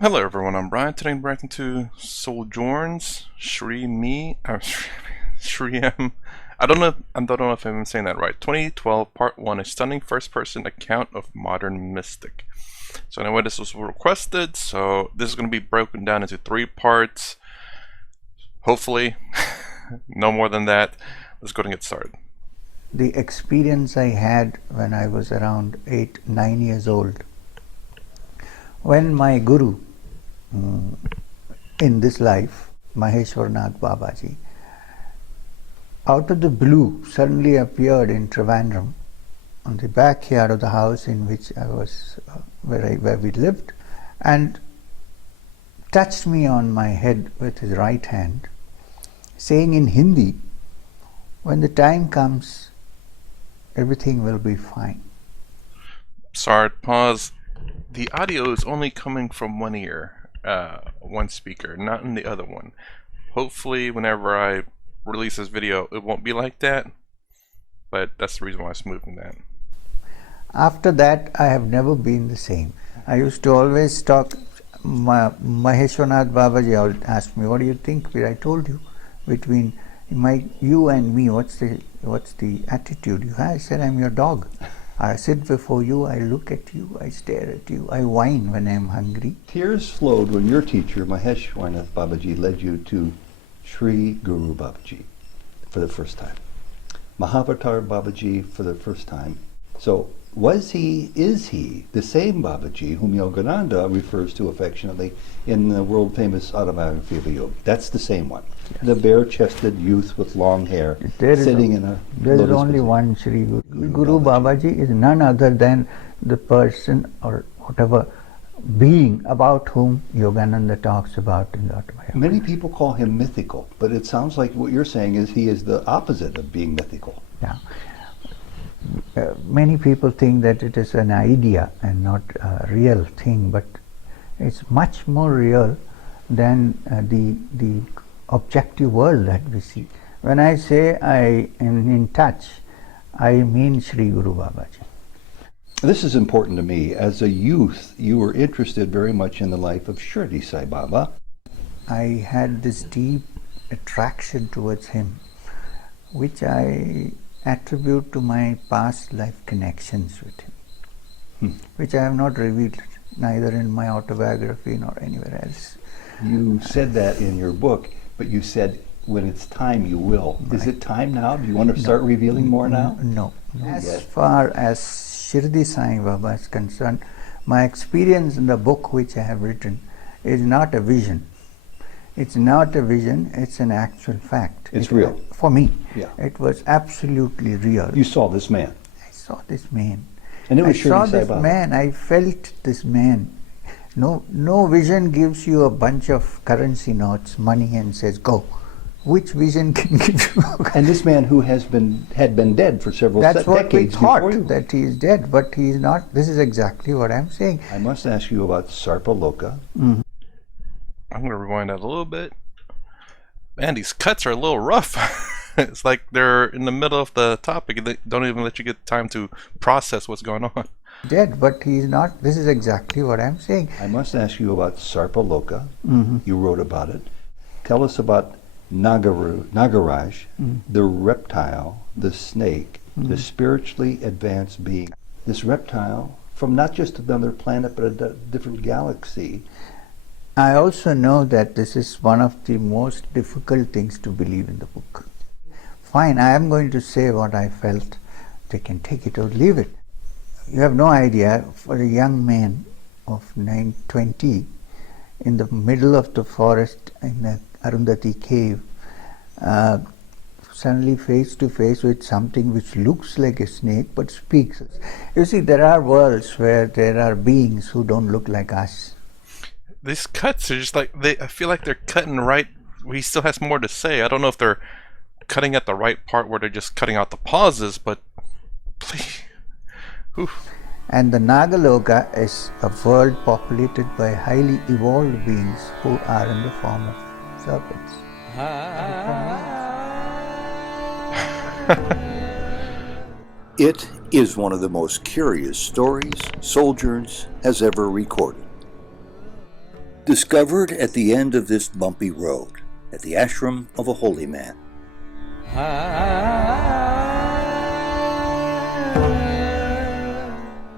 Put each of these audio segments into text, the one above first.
Hello everyone, I'm Brian. Today I'm reacting to Sojourn's Shri M. I don't know if I'm saying that right. 2012 Part 1, a stunning first-person account of modern mystic. So anyway, this was requested, so this is going to be broken down into 3 parts. Hopefully, no more than that. Let's go and get started. The experience I had when I was around 8-9 years old, when my guru in this life, Maheshwarnath Babaji, out of the blue suddenly appeared in Trivandrum on the backyard of the house in which I was, where we lived, and touched me on my head with his right hand, saying in Hindi, "When the time comes, everything will be fine." Sorry, pause. The audio is only coming from one ear, one speaker, not in the other one. Hopefully, whenever I release this video, it won't be like that, but that's the reason why I'm moving that. After that, I have never been the same. I used to always talk, Maheshwarnath Babaji asked me, "What do you think?" I told you, between you and me, what's the attitude you have? I said, "I'm your dog. I sit before you, I look at you, I stare at you, I whine when I'm hungry." Tears flowed when your teacher, Maheshwarnath Babaji, led you to Sri Guru Babaji for the first time. Mahavatar Babaji for the first time. So, is he the same Babaji whom Yogananda refers to affectionately in the world-famous autobiography of a yogi? That's the same one. Yes. The bare-chested youth with long hair sitting in a There is only one Sri Guru. Guru Babaji is none other than the person or whatever being about whom Yogananda talks about in the autobiography. Many people call him mythical, but it sounds like what you're saying is he is the opposite of being mythical. Yeah. Many people think that it is an idea and not a real thing, but it's much more real than the objective world that we see. When I say I am in touch, I mean Sri Guru Babaji. This is important to me. As a youth, you were interested very much in the life of Shirdi Sai Baba. I had this deep attraction towards him, which I attribute to my past life connections with him, which I have not revealed neither in my autobiography nor anywhere else. You said that in your book, but you said when it's time you will. Right. Is it time now? Do you want to start revealing more now? No. As far as Shirdi Sai Baba is concerned, my experience in the book which I have written is not a vision. It's not a vision, it's an actual fact. It's real. For me, yeah. It was absolutely real. You saw this man. I saw this man. And it was I saw Shirdi Sai this Baba. man, I felt this man. No vision gives you a bunch of currency notes, money, and says, "Go." Which vision can give you? And this man who had been dead for several decades before you. That's what we thought, that he is dead, but he is not. This is exactly what I'm saying. I must ask you about Sarpaloka. Mm-hmm. I'm going to rewind that a little bit. Man, these cuts are a little rough. It's like they're in the middle of the topic and they don't even let you get time to process what's going on. Dead, but he is not. This is exactly what I'm saying. I must ask you about Sarpaloka. You wrote about it. Tell us about Nagaraj, the reptile, the snake, the spiritually advanced being. This reptile from not just another planet but a different galaxy. I also know that this is one of the most difficult things to believe in the book. Fine, I am going to say what I felt. They can take it or leave it. You have no idea, for a young man of 20 in the middle of the forest in the Arundhati cave, suddenly face to face with something which looks like a snake but speaks. You see, there are worlds where there are beings who don't look like us. These cuts are just like, I feel like they're cutting right. He still has more to say. I don't know if they're cutting at the right part where they're just cutting out the pauses, but please. Oof. And the Nagaloka is a world populated by highly evolved beings who are in the form of serpents. It is one of the most curious stories Sojourns has ever recorded. Discovered at the end of this bumpy road, at the ashram of a holy man.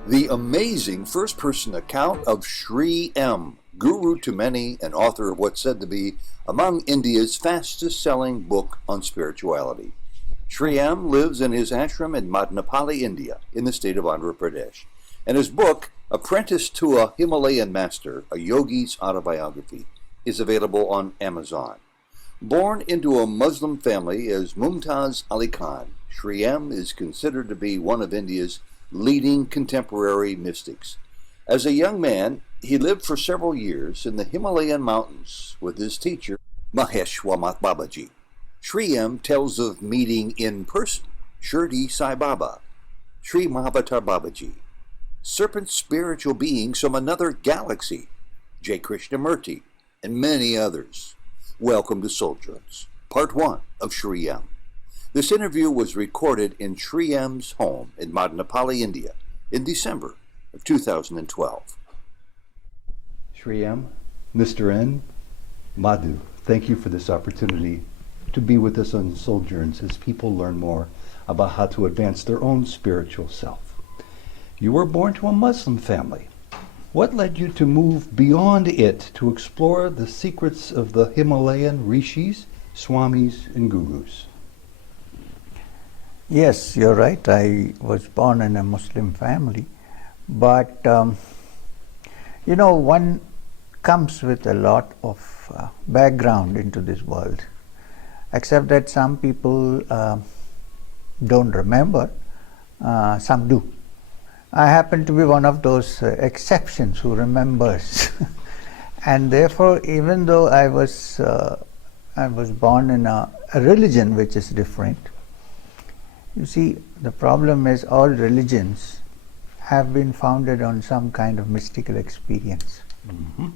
The amazing first-person account of Sri M, guru to many and author of what's said to be among India's fastest-selling book on spirituality. Sri M lives in his ashram in Madnapali, India, in the state of Andhra Pradesh, and his book, Apprentice to a Himalayan Master, a Yogi's Autobiography, is available on Amazon. Born into a Muslim family as Mumtaz Ali Khan, Sri M is considered to be one of India's leading contemporary mystics. As a young man, he lived for several years in the Himalayan mountains with his teacher, Maheshwamat Babaji. Sri M tells of meeting in person Shirdi Sai Baba, Sri Mahavatar Babaji, serpent spiritual beings from another galaxy, J. Krishnamurti, and many others. Welcome to Soul Journeys, Part 1 of Sri M. This interview was recorded in Sri M's home in Madnapali, India, in December of 2012. Sri M, Mr. N, Madhu, thank you for this opportunity to be with us on Soul Journeys as people learn more about how to advance their own spiritual self. You were born to a Muslim family. What led you to move beyond it to explore the secrets of the Himalayan rishis, swamis, and gurus? Yes, you're right. I was born in a Muslim family, but one comes with a lot of background into this world, except that some people don't remember, some do. I happen to be one of those exceptions who remembers. And therefore, even though I was born in a religion which is different, you see, the problem is all religions have been founded on some kind of mystical experience. Mm-hmm.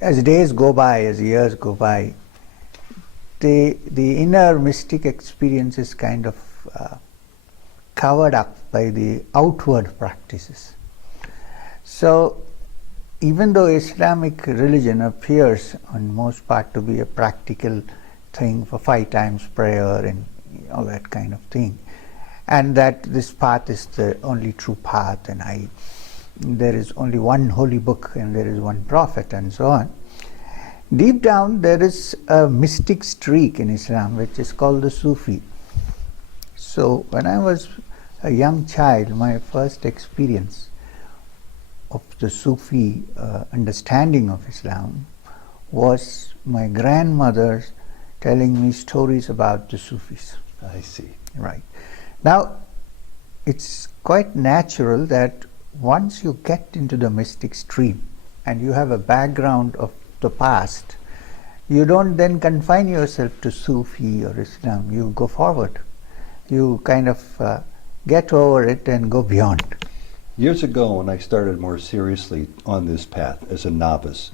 As days go by, as years go by, the inner mystic experience is kind of covered up by the outward practices. So even though Islamic religion appears on most part to be a practical thing for 5 times prayer and all that kind of thing, and that this path is the only true path, and there is only one holy book and there is one prophet and so on, deep down there is a mystic streak in Islam which is called the Sufi. So when I was a young child, my first experience of the Sufi understanding of Islam was my grandmother telling me stories about the Sufis. I see. Right. Now, it's quite natural that once you get into the mystic stream and you have a background of the past, you don't then confine yourself to Sufi or Islam. You go forward. You kind of get over it and go beyond. Years ago, when I started more seriously on this path as a novice,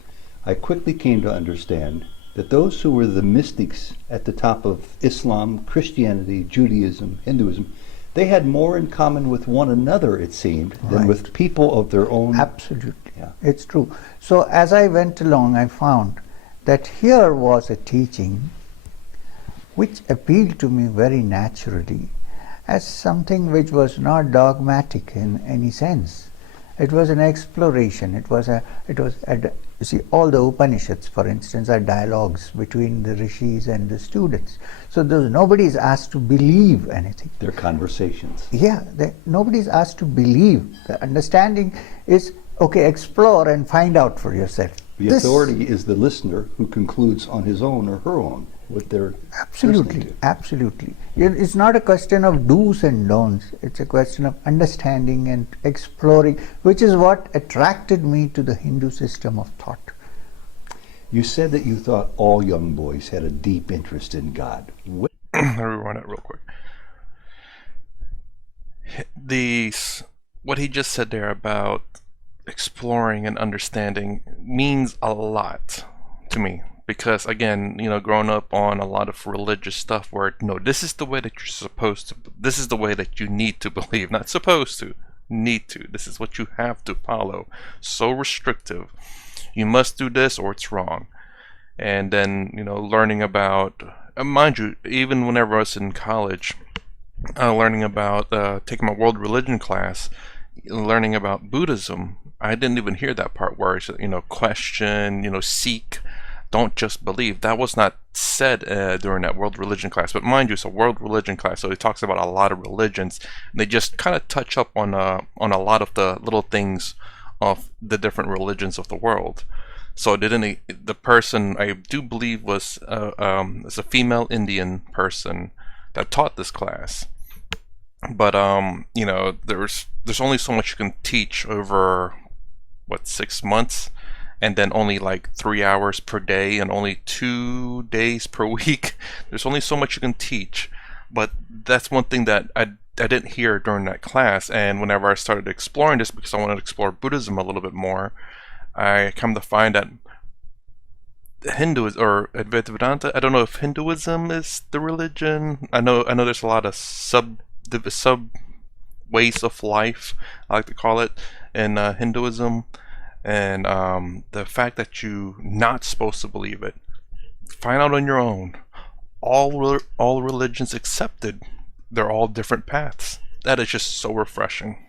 I quickly came to understand that those who were the mystics at the top of Islam, Christianity, Judaism, Hinduism, they had more in common with one another, it seemed, than Right. with people of their own. Absolutely. Yeah. It's true. So as I went along, I found that here was a teaching which appealed to me very naturally as something which was not dogmatic in any sense. It was an exploration. You see, all the Upanishads, for instance, are dialogues between the rishis and the students. So nobody is asked to believe anything. Their conversations. Yeah, nobody is asked to believe. The understanding is, okay, explore and find out for yourself. The authority is the listener who concludes on his own or her own what they're listening Absolutely, to. absolutely. It's not a question of do's and don'ts. It's a question of understanding and exploring, which is what attracted me to the Hindu system of thought. You said that you thought all young boys had a deep interest in God. Let me run it real quick. What he just said there about exploring and understanding means a lot to me, because again, growing up on a lot of religious stuff where no, this is the way that you're supposed to, this is the way that you need to believe, not supposed to, need to. This is what you have to follow. So restrictive. You must do this or it's wrong. And then, learning about, mind you, even whenever I was in college, learning about, taking my world religion class, learning about Buddhism, I didn't even hear that part where it's, question, seek, don't just believe. That was not said during that world religion class. But mind you, it's a world religion class, so it talks about a lot of religions. And they just kind of touch up on a lot of the little things of the different religions of the world. So the person, I do believe, was a female Indian person that taught this class. But there's only so much you can teach over 6 months, and then only like 3 hours per day and only 2 days per week. There's only so much you can teach. But that's one thing that I didn't hear during that class. And whenever I started exploring this, because I wanted to explore Buddhism a little bit more, I come to find that Hinduism or Advaita Vedanta, I don't know if Hinduism is the religion. I know there's a lot of sub ways of life, I like to call it, in Hinduism. And the fact that you're not supposed to believe it, find out on your own. All religions accepted, they're all different paths. That is just so refreshing.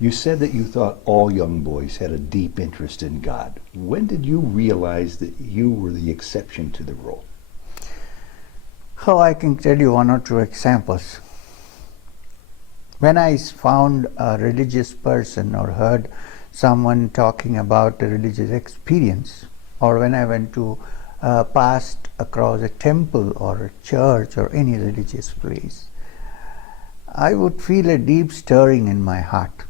You said that you thought all young boys had a deep interest in God. When did you realize that you were the exception to the rule? Oh, I can tell you one or two examples. When I found a religious person or heard someone talking about a religious experience, or when I went to passed across a temple or a church or any religious place, I would feel a deep stirring in my heart,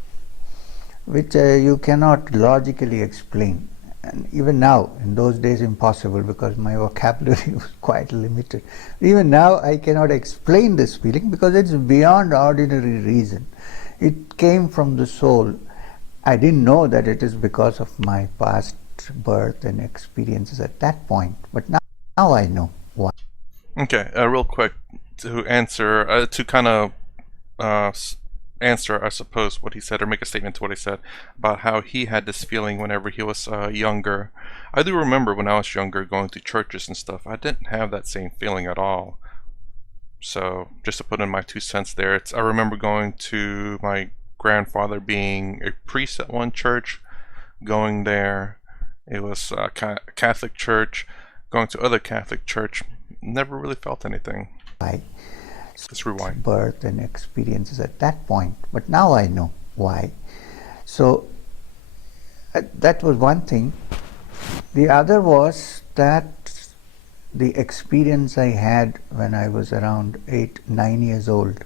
which you cannot logically explain. And even now, in those days, impossible, because my vocabulary was quite limited. Even now, I cannot explain this feeling because it's beyond ordinary reason. It came from the soul. I didn't know that it is because of my past birth and experiences at that point, but now I know why. Okay, real quick to answer, to kind of answer, I suppose, what he said, or make a statement to what he said about how he had this feeling whenever he was younger. I do remember when I was younger going to churches and stuff, I didn't have that same feeling at all. So just to put in my 2 cents there, I remember going to my grandfather being a priest at one church, going there. It was a Catholic church, going to other Catholic church, never really felt anything. Why? Let's rewind. Birth and experiences at that point, but now I know why. So that was one thing. The other was that the experience I had when I was around 8, 9 years old,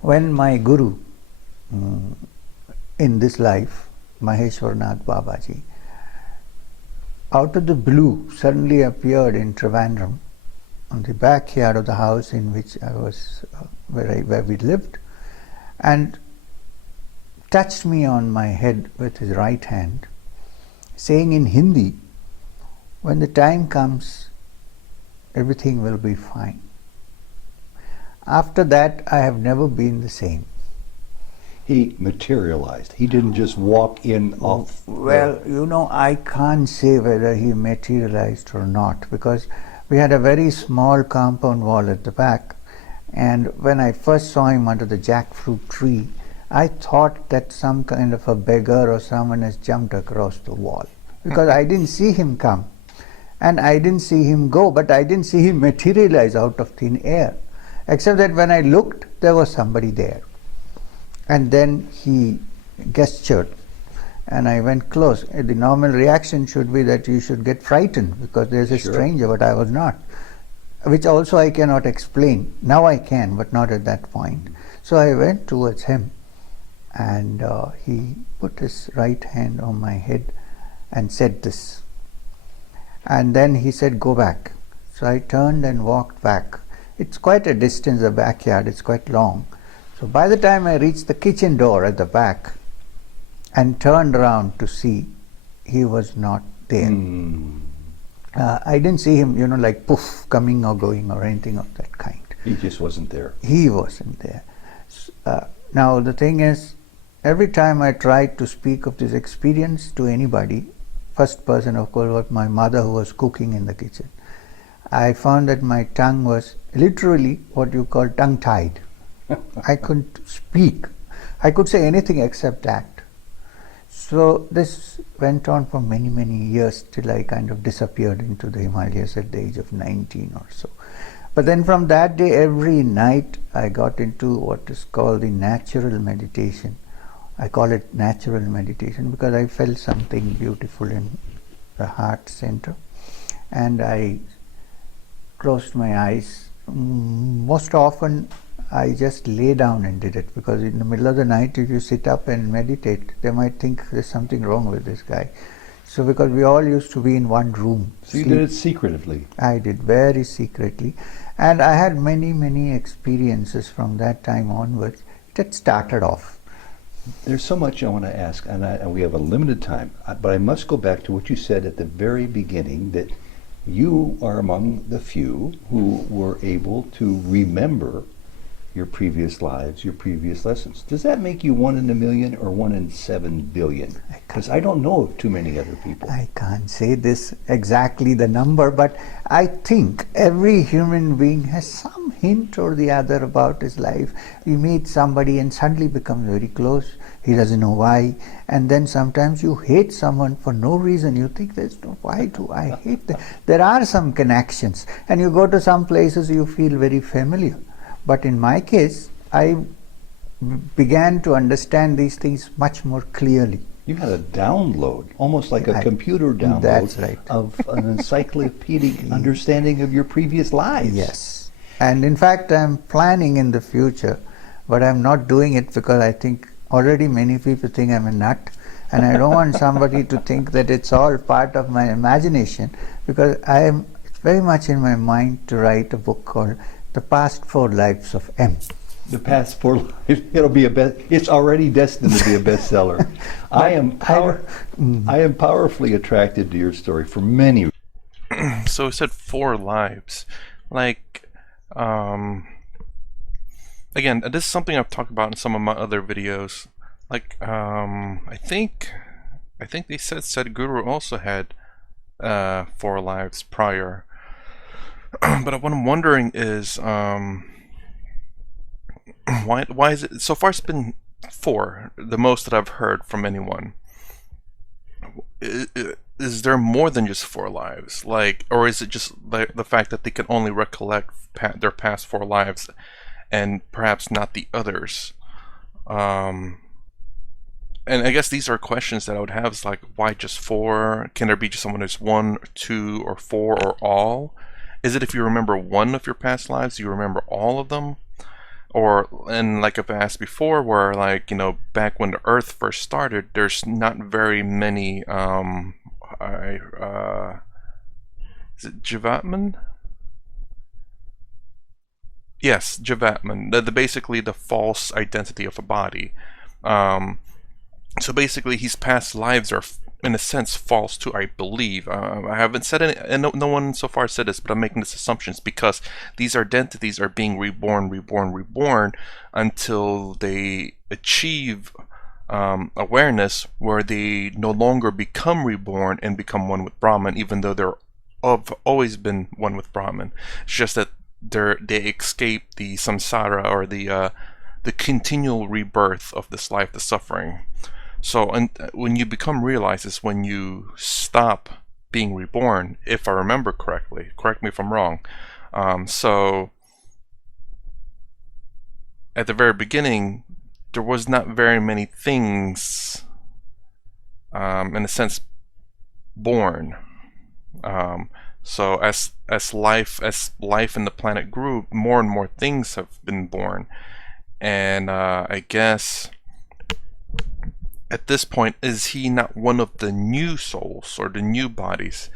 when my guru in this life, Maheshwarnath Babaji, out of the blue suddenly appeared in Trivandrum, on the backyard of the house in which I was, where we lived, and touched me on my head with his right hand, saying in Hindi, "When the time comes, everything will be fine." After that, I have never been the same. He materialized. He didn't just walk in off. Well, I can't say whether he materialized or not, because we had a very small compound wall at the back, and when I first saw him under the jackfruit tree, I thought that some kind of a beggar or someone has jumped across the wall, because I didn't see him come and I didn't see him go, but I didn't see him materialize out of thin air, except that when I looked, there was somebody there. And then he gestured and I went close. The normal reaction should be that you should get frightened because there's a stranger, but I was not, which also I cannot explain. Now I can, but not at that point. So I went towards him, and he put his right hand on my head and said this. And then he said, "Go back." So I turned and walked back. It's quite a distance, the backyard, it's quite long. So by the time I reached the kitchen door at the back and turned around to see, he was not there. I didn't see him, like poof, coming or going or anything of that kind. He just wasn't there. He wasn't there. Now the thing is, every time I tried to speak of this experience to anybody, first person of course was my mother, who was cooking in the kitchen. I found that my tongue was literally what you call tongue-tied. I couldn't speak. I could say anything except that. So this went on for many, many years till I kind of disappeared into the Himalayas at the age of 19 or so. But then from that day, every night I got into what is called the natural meditation. I call it natural meditation because I felt something beautiful in the heart center, and I closed my eyes. Most often I just lay down and did it, because in the middle of the night if you sit up and meditate, they might think there's something wrong with this guy. So because we all used to be in one room. So you did it secretively? I did very secretly, and I had many, many experiences from that time onwards. It had started off. There's so much I want to ask, and we have a limited time, but I must go back to what you said at the very beginning, that you are among the few who were able to remember your previous lives, your previous lessons. Does that make you 1 in a million or 1 in 7 billion? Because I don't know of too many other people. I can't say this exactly the number, but I think every human being has some hint or the other about his life. You meet somebody and suddenly becomes very close. He doesn't know why. And then sometimes you hate someone for no reason. You think, there's no, why do I hate them? There are some connections. And you go to some places you feel very familiar. But in my case, I began to understand these things much more clearly. You had a download, almost like a computer download. That's right. Of an encyclopedic understanding of your previous lives. Yes. And in fact, I'm planning in the future, but I'm not doing it because I think already many people think I'm a nut. And I don't want somebody to think that it's all part of my imagination, because it's very much in my mind to write a book called The Past 4 Lives of M. The Past 4 Lives, it'll be it's already destined to be a bestseller. I am powerfully attracted to your story for many reasons. So it said 4 lives. Like, again, this is something I've talked about in some of my other videos. Like, I think they said Sadhguru also had 4 lives prior. But what I'm wondering is, why is it so far? It's been 4, the most that I've heard from anyone. Is there more than just 4 lives? Like, or is it just the fact that they can only recollect their past 4 lives, and perhaps not the others? And I guess these are questions that I would have. Is like, why just 4? Can there be just someone who's 1, or 2, or 4, or all? Is it if you remember one of your past lives, you remember all of them? Or, and like I've asked before, where, like, you know, back when the Earth first started, there's not very many, is it Jivatman? Yes, Jivatman. Basically the false identity of a body. So basically his past lives are, in a sense, false too, I believe. I haven't said any, and no one so far said this, but I'm making these assumptions because these identities are being reborn until they achieve awareness where they no longer become reborn and become one with Brahman, even though they've always been one with Brahman. It's just that they escape the samsara, or the continual rebirth of this life, the suffering. So, and when you become realized is when you stop being reborn, if I remember correctly. Correct me if I'm wrong. So, at the very beginning, there was not very many things, in a sense, born. So as life in the planet grew, more and more things have been born, and I guess at this point, is he not one of the new souls or the new bodies?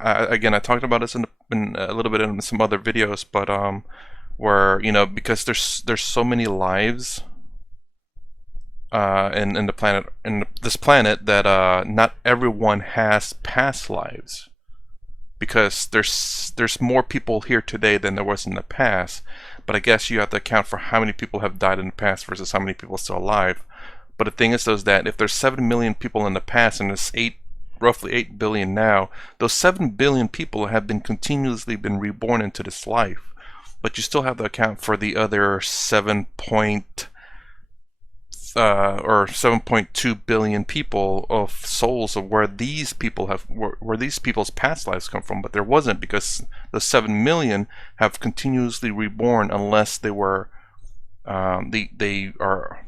Again, I talked about this in a little bit in some other videos, but where, you know, because there's so many lives in the planet, this planet, that not everyone has past lives, because there's more people here today than there was in the past, but I guess you have to account for how many people have died in the past versus how many people are still alive. But the thing is, though, is that if there's 7 million people in the past and there's roughly 8 billion now, those 7 billion people have been continuously been reborn into this life. But you still have to account for the other 7.2 billion people of souls of where these people have where these people's past lives come from. But there wasn't, because the 7 million have continuously reborn unless they were they are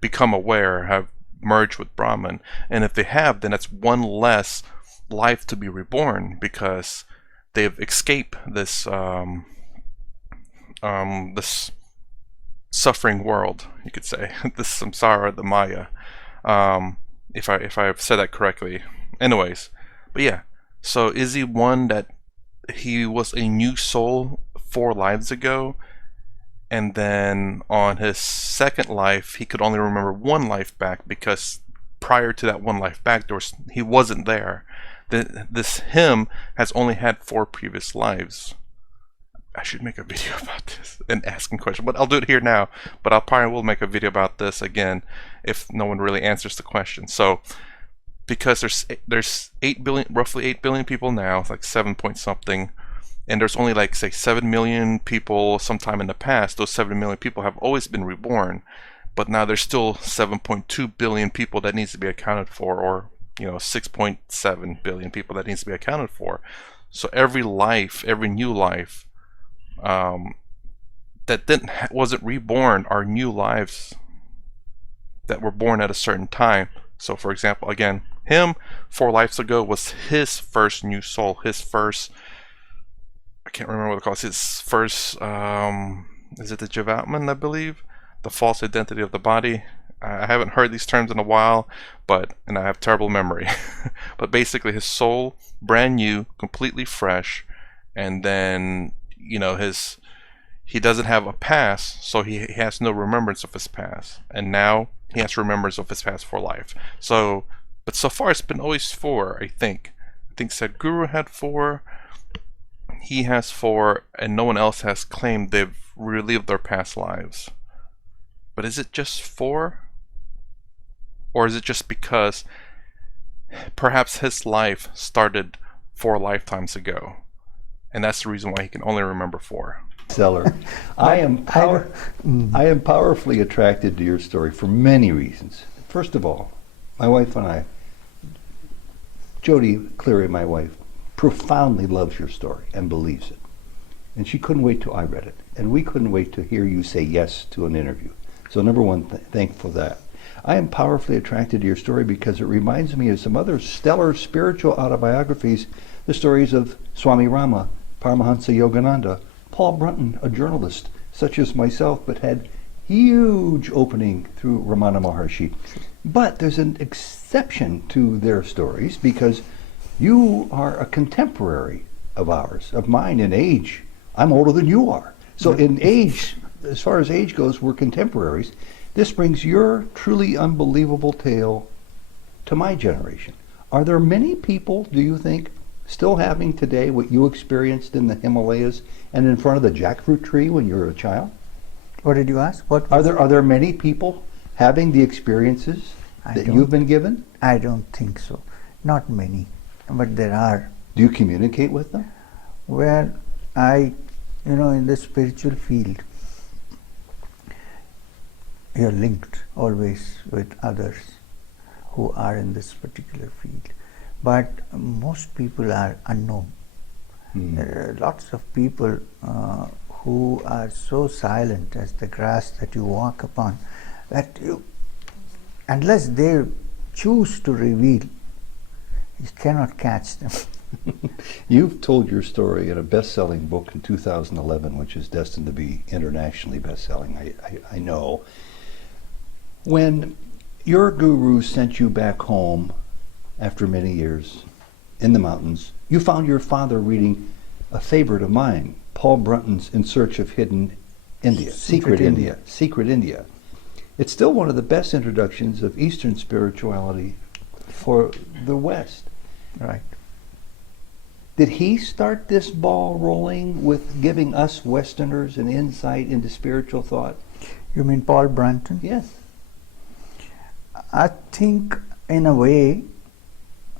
become aware, have merged with Brahman. And if they have, then that's one less life to be reborn, because they've escaped this this suffering world, you could say, this samsara, the Maya, if I've said that correctly. Anyways, but yeah, so is he one that he was a new soul 4 lives ago, and then on his second life he could only remember 1 life back, because prior to that 1 life back he wasn't there. This him has only had 4 previous lives. I should make a video about this and asking questions, but I'll do it here now. But I'll probably will make a video about this again if no one really answers the question. So, because there's 8 billion, roughly 8 billion people now, it's like 7 point something, and there's only like say 7 million people sometime in the past. Those 7 million people have always been reborn, but now there's still 7.2 billion people that needs to be accounted for, or 6.7 billion people that needs to be accounted for. So every life, every new life that wasn't reborn are new lives that were born at a certain time. So for example, again, him 4 lives ago was his first new soul, his first, I can't remember what it calls, his first is it the Jivatman, I believe, the false identity of the body. I haven't heard these terms in a while, and I have terrible memory. But basically his soul, brand new, completely fresh, and then he doesn't have a past, so he has no remembrance of his past, and now he has remembrance of his past 4 life. So, but so far it's been always 4. I think Sadhguru had 4, he has 4, and no one else has claimed they've relived their past lives. But is it just 4, or is it just because perhaps his life started 4 lifetimes ago, and that's the reason why he can only remember 4? Seller. I am powerfully attracted to your story for many reasons. First of all, my wife and I, Jody Cleary, my wife, profoundly loves your story and believes it. And she couldn't wait till I read it. And we couldn't wait to hear you say yes to an interview. So number one, thankful for that. I am powerfully attracted to your story because it reminds me of some other stellar spiritual autobiographies, the stories of Swami Rama, Paramahansa Yogananda, Paul Brunton, a journalist such as myself, but had huge opening through Ramana Maharshi. But there's an exception to their stories because you are a contemporary of ours, of mine in age. I'm older than you are. So in age, as far as age goes, we're contemporaries. This brings your truly unbelievable tale to my generation. Are there many people, do you think, still having today what you experienced in the Himalayas and in front of the jackfruit tree when you were a child? What did you ask? What Are there many people having the experiences that you've been given? I don't think so. Not many, but there are. Do you communicate with them? Well, in the spiritual field, you're linked always with others who are in this particular field. But most people are unknown. There are lots of people who are so silent as the grass that you walk upon, that unless they choose to reveal, you cannot catch them. You've told your story in a best-selling book in 2011, which is destined to be internationally best-selling, I know. When your guru sent you back home after many years in the mountains, you found your father reading a favorite of mine, Paul Brunton's In Search of Hidden India, Secret India. It's still one of the best introductions of Eastern spirituality for the West. Right. Did he start this ball rolling with giving us Westerners an insight into spiritual thought? You mean Paul Branton? Yes. I think in a way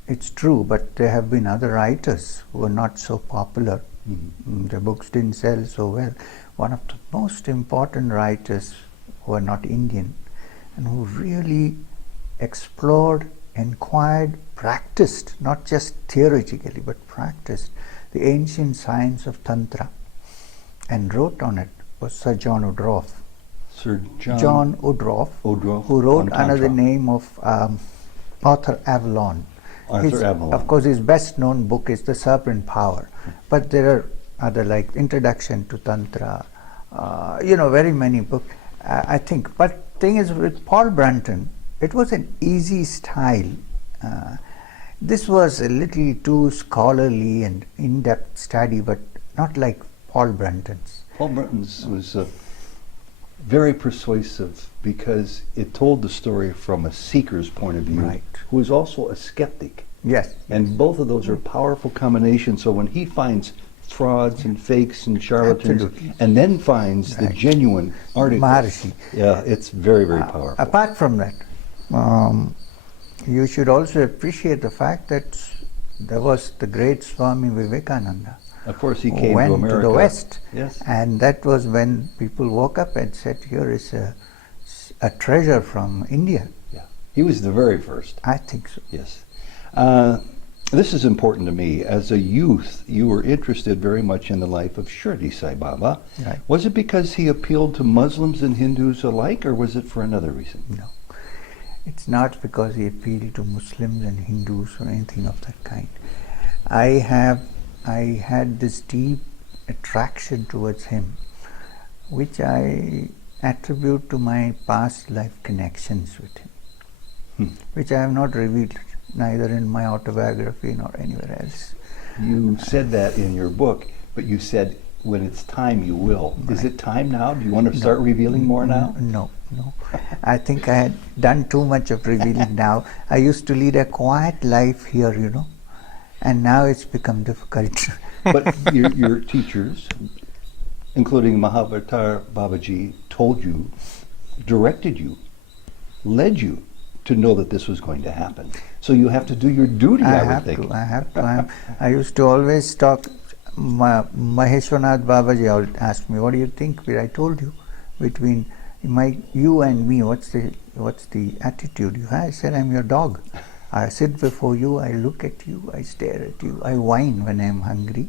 it's true, but there have been other writers who were not so popular. Their books didn't sell so well. One of the most important writers who are not Indian and who really explored, inquired, practiced, not just theoretically, but practiced the ancient science of Tantra and wrote on it was Sir John Woodroffe. Sir John Woodroffe, Woodroffe who wrote on Tantra. under the name of Arthur Avalon. Arthur Avalon. Of course, his best known book is The Serpent Power, but there are other like Introduction to Tantra, very many books, I think. But thing is, with Paul Branton, it was an easy style. This was a little too scholarly and in-depth study, but not like Paul Branton's. Paul Branton's was very persuasive because it told the story from a seeker's point of view, Right. who is also a skeptic. Yes. And both of those are powerful combinations. So when he finds frauds and fakes and charlatans, Absolutely. and then finds the Right. genuine articles, Maharishi. yeah, it's very, very powerful. Apart from that, you should also appreciate the fact that there was the great Swami Vivekananda Of course, he who came went to America. the West, Yes. and that was when people woke up and said, "Here is a treasure from India." Yeah. He was the very first. I think so. Yes. This is important to me. As a youth, you were interested very much in the life of Shirdi Sai Baba. Right. Was it because he appealed to Muslims and Hindus alike, or was it for another reason? No, it's not because he appealed to Muslims and Hindus or anything of that kind. I had this deep attraction towards him, which I attribute to my past life connections with him, which I have not revealed neither in my autobiography nor anywhere else. You said that in your book, but you said when it's time you will. Is it time now? Do you want to start revealing more now? No. I think I had done too much of revealing now. I used to lead a quiet life here, and now it's become difficult. But your teachers, including Mahavatar Babaji, told you, directed you, led you to know that this was going to happen. So you have to do your duty, I would think. I have to. I used to always talk. Maheshwarnath Babaji would ask me, "What do you think?" I told you, between you and me, what's the attitude you have? I said, "I'm your dog. I sit before you, I look at you, I stare at you, I whine when I'm hungry."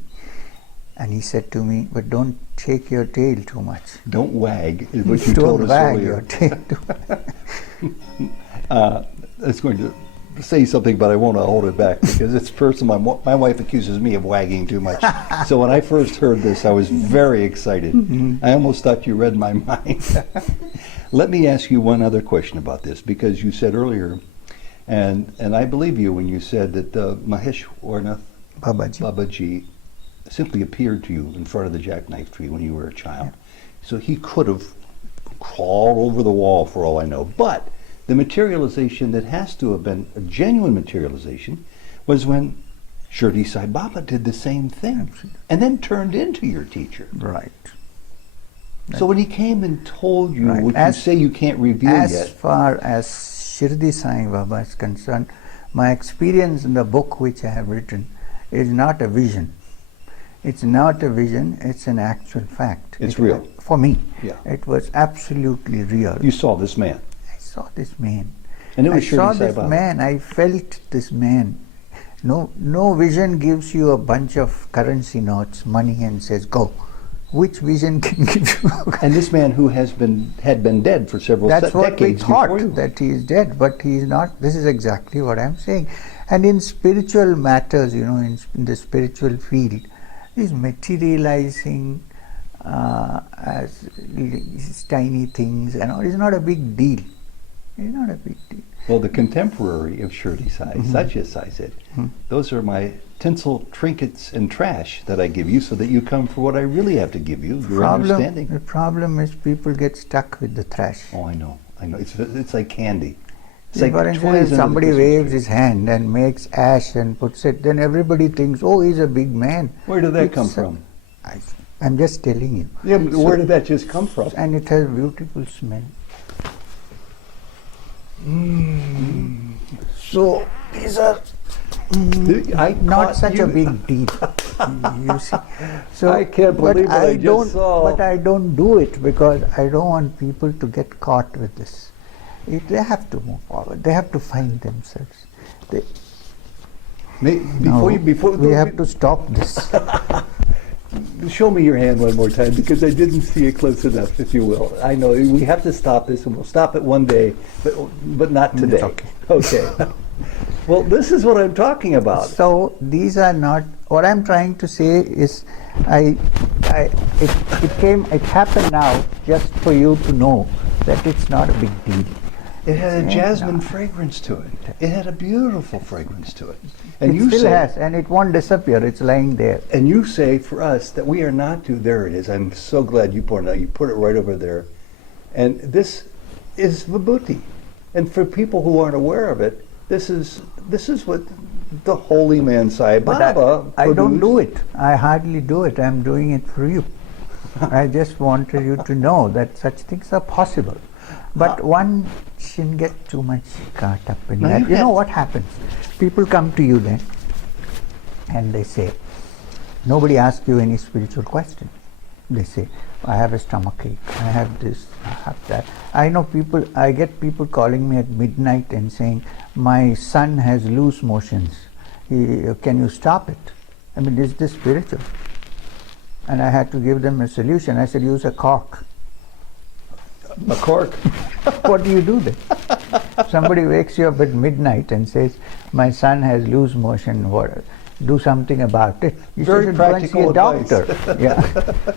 And he said to me, "But don't shake your tail too much. Don't wag, is what you Don't told us wag earlier. your tail too much." I was going to say something, but I won't hold it back because it's personal. My wife accuses me of wagging too much. So when I first heard this, I was very excited. I almost thought you read my mind. Let me ask you one other question about this, because you said earlier, and I believe you when you said that Maheshwarnath Babaji simply appeared to you in front of the jackknife tree when you were a child. So he could have crawled over the wall for all I know. But the materialization that has to have been a genuine materialization was when Shirdi Sai Baba did the same thing. Absolutely. And then turned into your teacher. Right. So when he came and told you Right. what you say you can't reveal As yet, far as Shirdi Sai Baba is concerned, my experience in the book which I have written is not a vision. It's not a vision, it's an actual fact. It's real. For me, Yeah. It was absolutely real. you saw this man. I saw this man. And it was I saw Shirdi Sai this Baba. man, I felt this man. No vision gives you a bunch of currency notes, money, and says, "Go." Which vision can give you? And this man who had been dead for several That's what we decades thought, before you. that he is dead, but he is not. This is exactly what I'm saying. And in spiritual matters, in the spiritual field, is materializing as tiny things, is not a big deal. It's not a big deal. Well, the contemporary of Shirdi Sai, Satya Sai said, those are my tinsel trinkets and trash that I give you so that you come for what I really have to give you, your understanding. The problem is people get stuck with the trash. Oh, I know. It's like candy. It's like for toys instance, under the somebody Christmas waves tree. his hand and makes ash and puts it, then everybody thinks, oh, he's a big man. Where did that It's come a- from? I'm just telling you. Yeah, but where did that just come from? And it has beautiful smell. So these are I not caught such you- a big deal. You see, so I can't but believe what I just don't. saw. But I don't do it because I don't want people to get caught with this. They have to move forward. They have to find themselves. They, Before you, before we have to stop this. show me your hand one more time because I didn't see it close enough, if you will. I know we have to stop this, and we'll stop it one day, but not today. okay. Okay. Well, this is what I'm talking about. So these are not. What I'm trying to say is, it happened now just for you to know that it's not a big deal. It had a Yeah, jasmine no. fragrance to it. It had a beautiful fragrance to it. And It you still say, has, and it won't disappear. It's lying there. and you say for us that we are not to. There it is. I'm so glad you pointed out. You put it right over there, and this is vibhuti. And for people who aren't aware of it, this is what the holy man Sai But Baba I don't do produced. it. I hardly do it. I'm doing it for you. I just wanted you to know that such things are possible. But one shouldn't get too much caught up in No, that. you You know can't. what happens? People come to you then and they say, nobody asks you any spiritual question. They say, I have a stomachache, I have this, I have that. I get people calling me at midnight and saying, my son has loose motions. Can you stop it? I mean, is this spiritual? And I had to give them a solution. I said, use a cork. A cork. What do you do then? Somebody wakes you up at midnight and says, my son has loose motion, do something about it. You Very should go and see practical a advice. doctor. Yeah.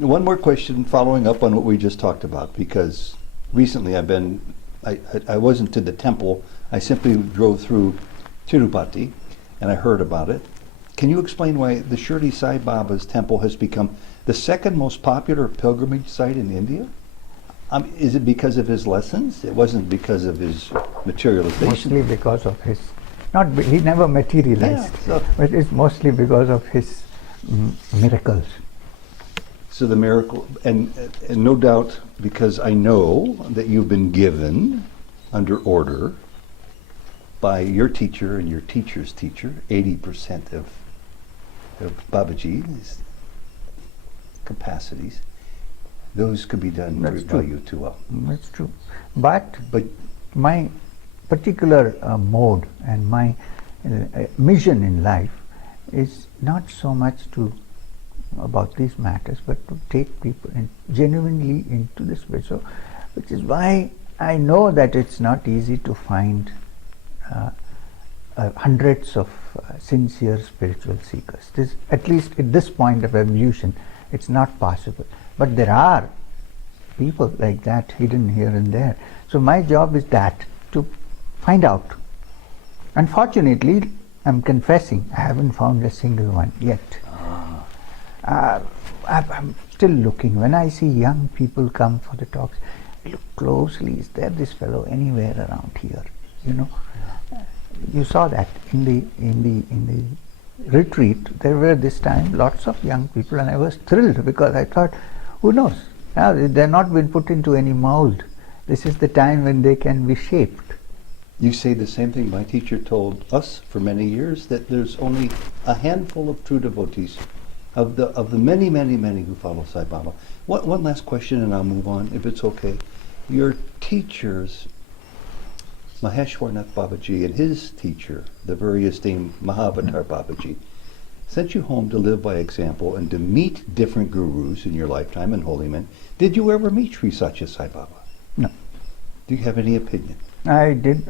One more question following up on what we just talked about, because recently I wasn't to the temple. I simply drove through Tirupati and I heard about it. Can you explain why the Shirdi Sai Baba's temple has become the second most popular pilgrimage site in India? Is it because of his lessons? It wasn't because of his materialization. Mostly because of his, he never materialized, Yeah, so- but it's mostly because of his miracles. So the miracle, and no doubt, because I know that you've been given under order by your teacher and your teacher's teacher, 80% of Babaji's capacities, those could be done That's by true. you too well. That's true. But But my particular mode and my mission in life is not so much about these matters, but to take people genuinely into the spiritual, which is why I know that it's not easy to find hundreds of sincere spiritual seekers. At least at this point of evolution, it's not possible. But there are people like that hidden here and there. So my job is to find out. Unfortunately, I'm confessing, I haven't found a single one yet. I'm still looking. When I see young people come for the talks, I look closely. Is there this fellow anywhere around here? You know, you saw that in the retreat. There were this time lots of young people, and I was thrilled because I thought, who knows? Now they're not been put into any mold. This is the time when they can be shaped. you say the same thing my teacher told us for many years, that there's only a handful of true devotees of the many, many, many who follow Sai Baba. One last question and I'll move on, if it's okay. Your teachers, Maheshwarnath Babaji and his teacher, the very esteemed Mahavatar Babaji, sent you home to live by example and to meet different gurus in your lifetime and holy men. Did you ever meet Sri Satya Sai Baba? No. Do you have any opinion? I did.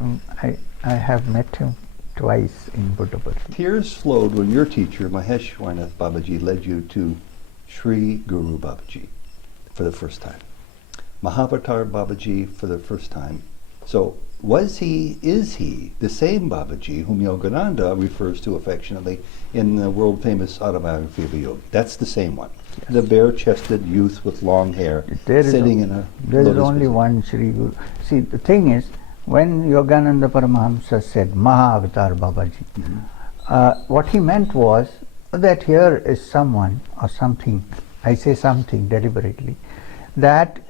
I have met him twice in Budapest. Tears flowed when your teacher, Maheshwarnath Babaji, led you to Sri Guru Babaji for the first time. Mahavatar Babaji for the first time. So, is he the same Babaji whom Yogananda refers to affectionately in the world-famous autobiography of a yogi? That's the same one. Yes. The bare-chested youth with long hair There is sitting in a There is lotus only position. one Sri Guru. See, the thing is, When Yogananda Paramahamsa said Mahavatar Babaji, what he meant was that here is someone or something, I say something deliberately, that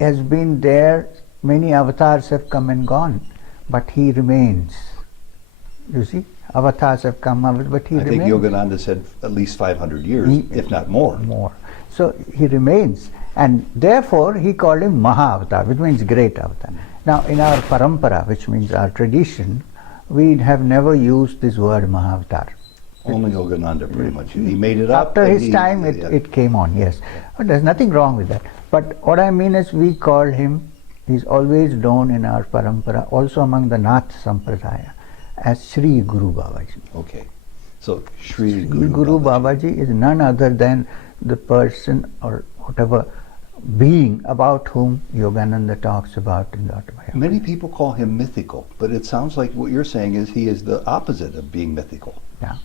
has been there, many avatars have come and gone, but he remains. You see, avatars have come, but he I think remains. Yogananda said at least 500 years, if not more. More. So he remains, and therefore he called him Mahavatar, which means great avatar. Now in our parampara, which means our tradition, we have never used this word Mahavatar. Only Yogananda pretty much. He made it up. After and his time it came on, yes. But there's nothing wrong with that. But what I mean is we call him, he's always known in our parampara, also among the Nath Sampradaya, as Sri Guru Babaji. Okay. So Sri Sri Guru, Guru Babaji. Babaji is none other than the person or whatever being about whom Yogananda talks about in the autobiography. Many people call him mythical, but it sounds like what you're saying is he is the opposite of being mythical. Yeah.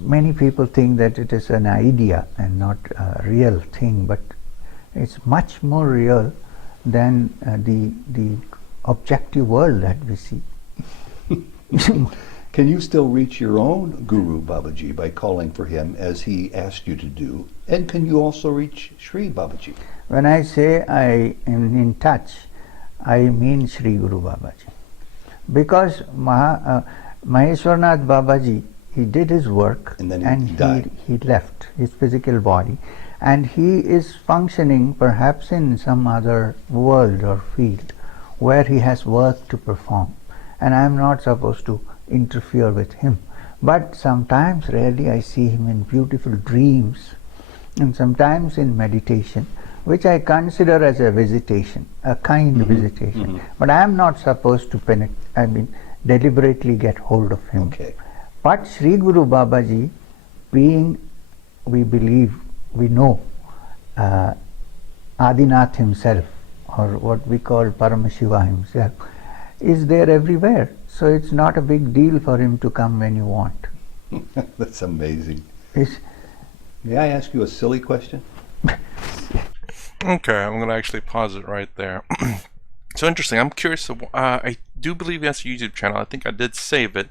Many people think that it is an idea and not a real thing, but it's much more real than the objective world that we see. Can you still reach your own Guru Babaji by calling for him as he asked you to do? And can you also reach Sri Babaji? When I say I am in touch, I mean Sri Guru Babaji. Because Maheshwarnath Babaji, he did his work And then he died. he left his physical body, and he is functioning perhaps in some other world or field where he has work to perform, and I am not supposed to interfere with him. But sometimes, rarely, I see him in beautiful dreams, and sometimes in meditation, which I consider as a visitation, a kind visitation. But I am not supposed to deliberately get hold of him. Okay. But Sri Guru Babaji, being, we believe, we know, Adinath himself, or what we call Paramashiva himself, is there everywhere. So it's not a big deal for him to come when you want. That's amazing. It's, May I ask you a silly question? Okay, I'm going to actually pause it right there. So interesting. I'm curious. I do believe he has a YouTube channel. I think I did save it.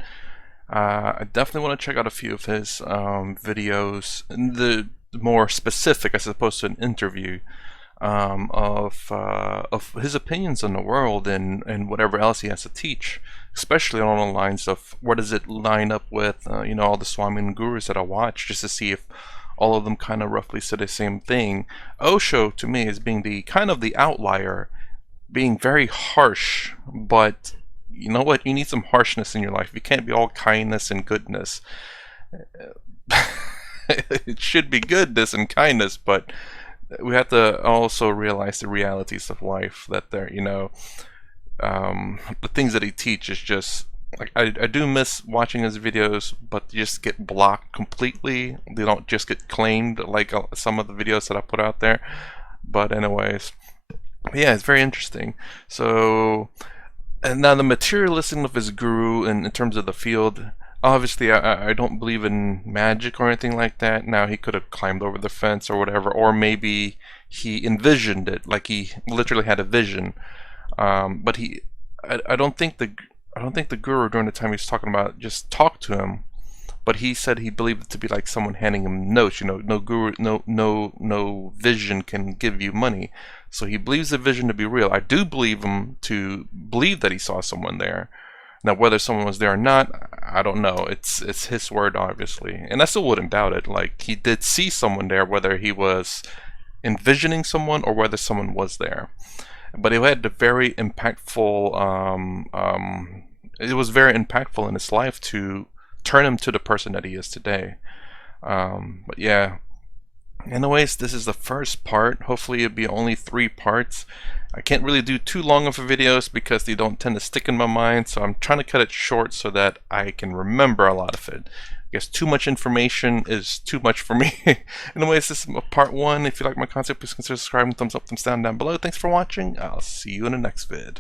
I definitely want to check out a few of his videos. The more specific, as opposed to an interview, of his opinions on the world and whatever else he has to teach, especially on the lines of where does it line up with all the Swami and Gurus that I watch, just to see if all of them kind of roughly say the same thing. Osho to me is being the kind of the outlier, being very harsh, but you know what, you need some harshness in your life. You can't be all kindness and goodness. It should be goodness and kindness, but we have to also realize the realities of life, that they're, the things that he teaches, just like I do miss watching his videos, but they just get blocked completely. They don't just get claimed like some of the videos that I put out there. But anyways, yeah, it's very interesting. So, and now the materialism of his guru in terms of the field, obviously I don't believe in magic or anything like that. Now he could have climbed over the fence or whatever, or maybe he envisioned it, like he literally had a vision. But I don't think the guru during the time he was talking about just talked to him, but he said he believed it to be like someone handing him notes. No guru, no vision can give you money. So he believes the vision to be real. I do believe him to believe that he saw someone there. Now, whether someone was there or not, I don't know. It's his word, obviously, and I still wouldn't doubt it. Like, he did see someone there, whether he was envisioning someone or whether someone was there. But it had a very impactful. It was very impactful in his life to turn him to the person that he is today. But yeah. Anyways, this is the first part. Hopefully it'll be only 3 parts. I can't really do too long of videos because they don't tend to stick in my mind, so I'm trying to cut it short so that I can remember a lot of it. I guess too much information is too much for me. Anyways, this is part 1. If you like my content, please consider subscribing, thumbs up, thumbs down below. Thanks for watching. I'll see you in the next vid.